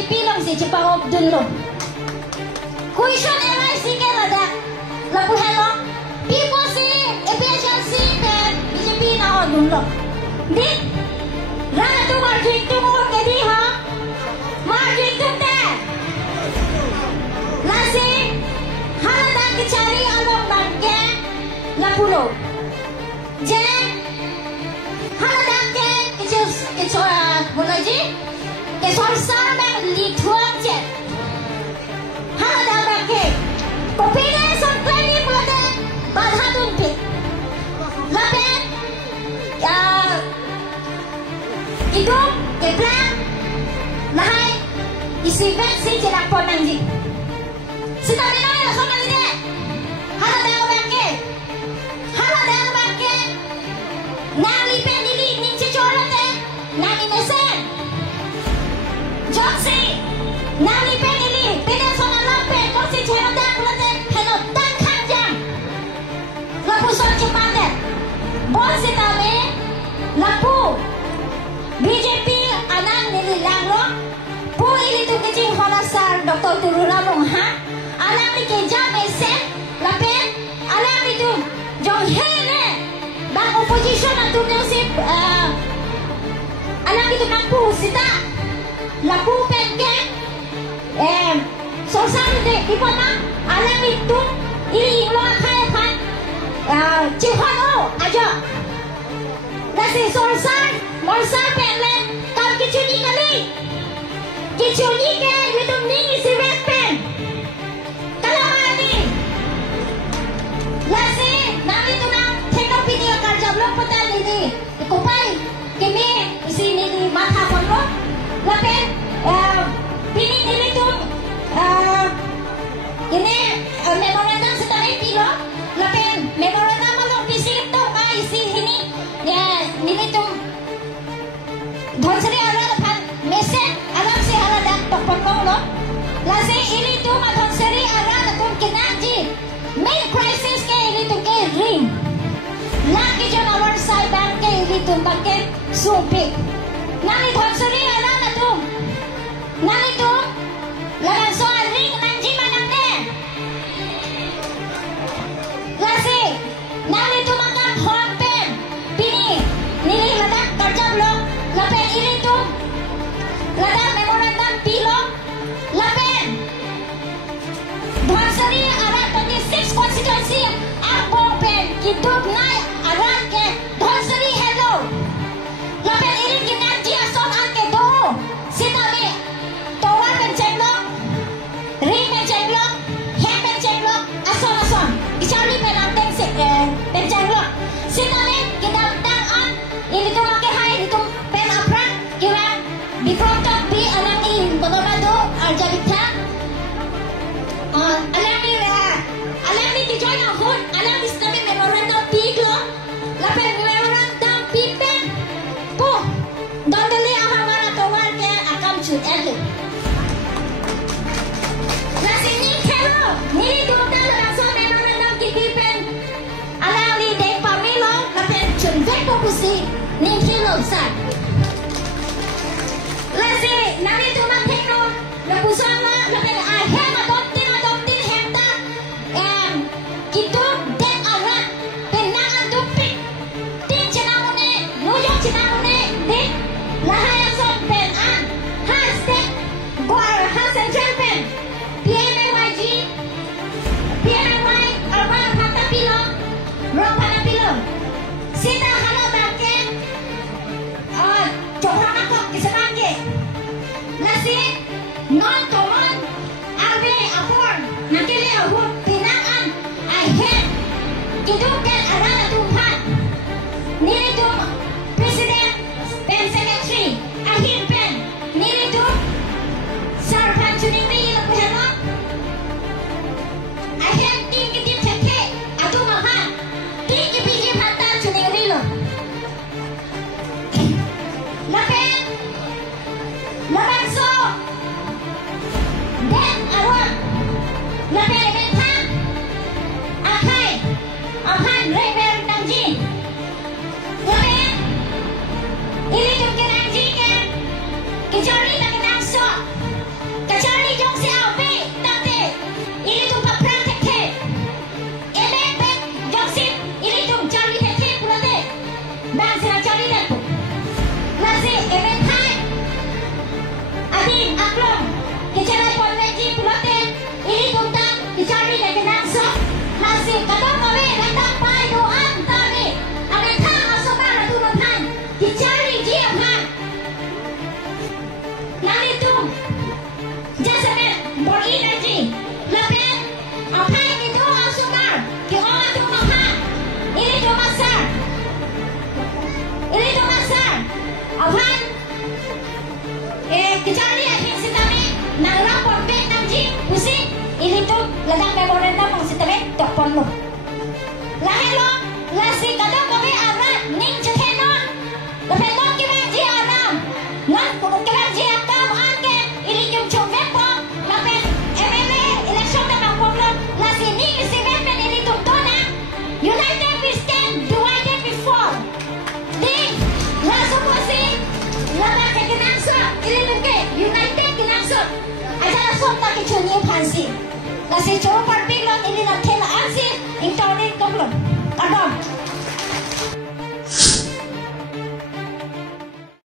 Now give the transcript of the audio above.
BJP lang si Chipawop dun lo. Question MIC ke lada. Lapu hello. People si efficiency dan BJP na ho dun lo. Di. Rana tu margin tu mo ke di ha. Margin tu te. Lasi halada ke cari along bangke lapu lo. Je halada ke mulai je. Ke sorsar bang lituan je. Halada bangke. Kopine sampai mulai badha tumpit. Lapen itu ke plan lahai isi versi jenak ponanji. Sita mina la sama ide. Halada bangke. Halada bangke. Nali pendili ninche chorate. Nani mesen. Joksi. Nani pendili. Pede sona lampe. Kosi chayota kulate. Heno tan kanjang. Lapu son chupande. Bon sita me. Lapu. BJP anang nililang lo. Pu ili tu kecing honasar Dr. Turunamong ha. Alang ni keja mesen. Lapen. Alang itu. Jong hele. Bang opposition na tu sip. Alang itu mampu sita. Lapu pengkeng. Sosal di mana? Alang itu. Ili lo kaya kan. Cihano aja. Nasi sosal. Morsal penglen. Kau kecuni kali. Kecuni ke. Itu ning isi pen. Kalau ani. Nasi. Nami tu nang. Tengok video kerja belum petal ini. Kupai. Kini sini di mata kono. Lapen. Pini ini tu. Ini memorandum setara pilo. Lapen. Memorandum lo bisik tu. Isi ini. Ya. Ini tu. Dhonsari ala depan mesen alam si ala dak pokong lo. Lasi ini tu ma dhonsari ala tum kinaji. Main crisis ke ini tu ke ring. Lagi jo nawar sai bank ke ini tu pakai sumpit. Nani dhonsari ala tum. Nani tu lawan soal ring nanji manang ne. Lasi nani tu makan hompen. Pini nili ladak kerja belum. Lapen ini tu lada memorandum pilo. Lapen Dhonsari arat tadi 6 constituency Ambong pen hidup naik arat ke Dhonsari hello. Lapen ini kinerja ason ake do. Sita me towan pencenglok. Ring pencenglok. Hem pencenglok. Ason. Isari penanteng pencenglok. Sita me kidamtang an. Ini tu makai hai ini tu diprotok bi alang ni bagaimana arjabita alang ni dijoin ahun alang ni sebagai memorandum piglo lapen memorandum pipen po dondeli ahang mana tawar ke akam cut elu nasi ni kelo ni dondel langsung memorandum pipen alang ni dek pamilo lapen cut vek popusi ni kilo san. Lasi, nari tu manteno, lapusama, lapen ahem adoptin hemta, kitu den arat, penangan dupik, tin cenamune, nuyok cenamune, den lahayang son pen an, has den, has central pen, PMYG, urban patapilo, rong patapilo, sita halo bangke, coba nakok kisabangke. Nasi non toman abe afor nakili ahur pinangan ahem kidukan arana tumpan nili tum president pen secretary ahim pen nili tum sarpan chuningi lakuheno ahem tinggi teke atu maha tinggi pigi hatan chuningi lo lapen lapan so Kim Aklong Kicerai Pon Meji Puloten Ini Tuntang Dicari dan Kenangsok Nasi Kadang Kawe Datang Pai Doan Tani Amenta Asokan Ratunutan Dicari Jiapan Yang itu Jasabet Berenergi Lebih Apa yang itu Asokan Ki orang tu makan Ini tu masar Ini tu masar Apa Kecari akhir sitami Nang rapor bek nang ji Pusing Ini tu Ladang memoranda Pang sitami Tok pon lo Lahelo Lasi kadang kami arat Ning cekenon Lepas non kibang ji aram Ngan kibang ji akam anke Ini yung chumvet po Lepas MLA Election na mang problem Lasi ning isi vepen Ini tuntona United we stand Divided we fall Ding Laso po si Lama kekenangsok United kenangsok Acara sontak kecunyi pansi Lasi coba